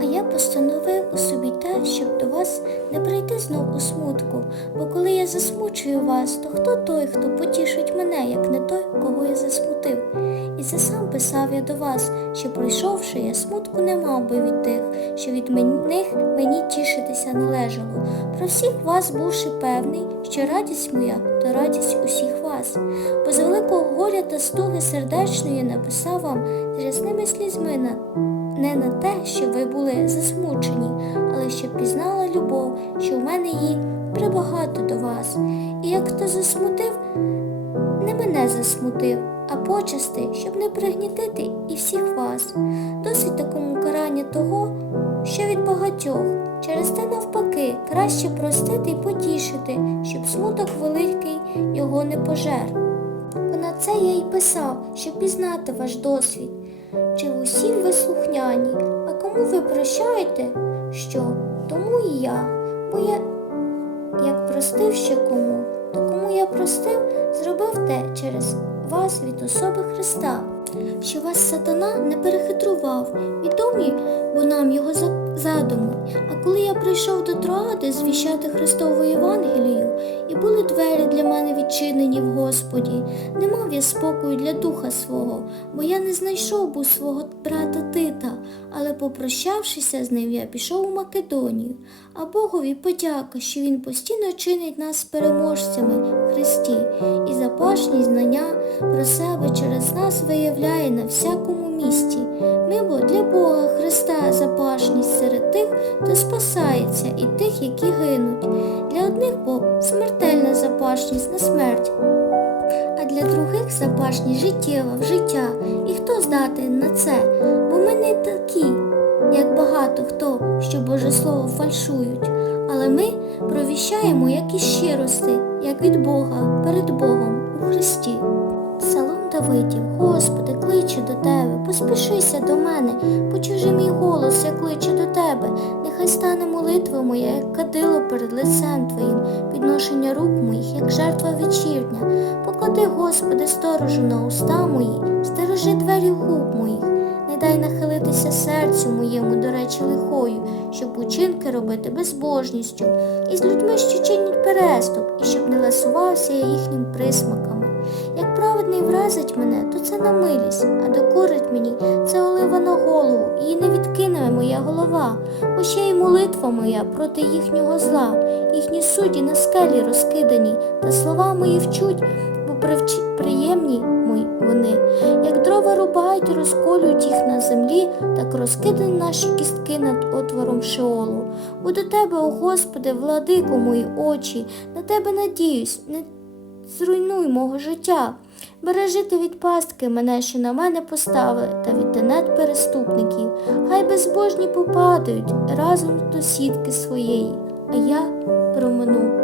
А я постановив у собі те, щоб до вас не прийти знов у смутку, бо коли я засмучую вас, то хто той, хто потішить мене, як не той, кого я засмутив? І це сам писав я до вас, що пройшовши, я смутку не мав би від тих, що від них мені тішитися належало. Про всіх вас бувши певний, що радість моя, то радість усіх вас. Бо з великого горя та стуги сердечної написав вам рясними слізьми на не на те, що ви були засмучені, але щоб пізнала любов, що в мене її прибагато до вас. І як хто засмутив, не мене засмутив, а почасти, щоб не пригнітити і всіх вас. Досить такому карання того, що від багатьох. Через те навпаки, краще простити і потішити, щоб смуток великий його не пожер. Бо на це я й писав, щоб пізнати ваш досвід. Чи в усім ви слухняні, а кому ви прощаєте, що тому і я. Бо я як простив ще кому, то кому я простив, зробив те через вас від особи Христа, що вас сатана не перехитрував, відомі, бо нам його за- задуми. А коли я прийшов до Троади звіщати Христову Євангелію, і були двері для мене відчинені в Господі, не мав я спокою для духа свого, бо я не знайшов був свого брата Тита, але попрощавшися з ним, я пішов у Македонію. А Богові подяка, що Він постійно чинить нас переможцями в Христі і запашні знання про себе через нас виявляє на всякому місці. Ми бо для Бога Христа запашність серед тих, хто спасається, і тих, які гинуть. Для одних бо смертельна запашність на смерть, а для других запашність життєва в життя. І хто здатен на це? Бо ми не такі, як багато хто, що Боже Слово фальшують. Але ми провіщаємо як із щирости, як від Бога, перед Богом у Христі. Псалом Давидів, Господи, кличе до Тебе, поспішися до мене, почужи мій голос, я кличу до Тебе, нехай стане молитва моя, як кадило перед лицем Твоїм, підношення рук моїх, як жертва вечірня. Поклади, Господи, сторожу на уста мої, стережи двері губ моїх. Не дай нахилитися серцю моєму, до речі, лихою, щоб учинки робити безбожністю, і з людьми, що чинять переступ, і щоб не ласувався я їхнім присмаками. Як праведний вразить мене, то це на милість, а докорить мені це олива на голову, її не відкине моя голова, бо ще й молитва моя проти їхнього зла, їхні судді на скелі розкидані, та слова мої вчуть, бо приємні мої вони. Дрова розколюють їх на землі, так розкидані наші кістки над отвором Шеолу. Бо до тебе, о Господи, владико мої очі, на тебе надіюсь, не зруйнуй мого життя. Бережи ти від пастки мене, що на мене поставили, та від тенет переступників. Хай безбожні попадають разом до сітки своєї, а я промину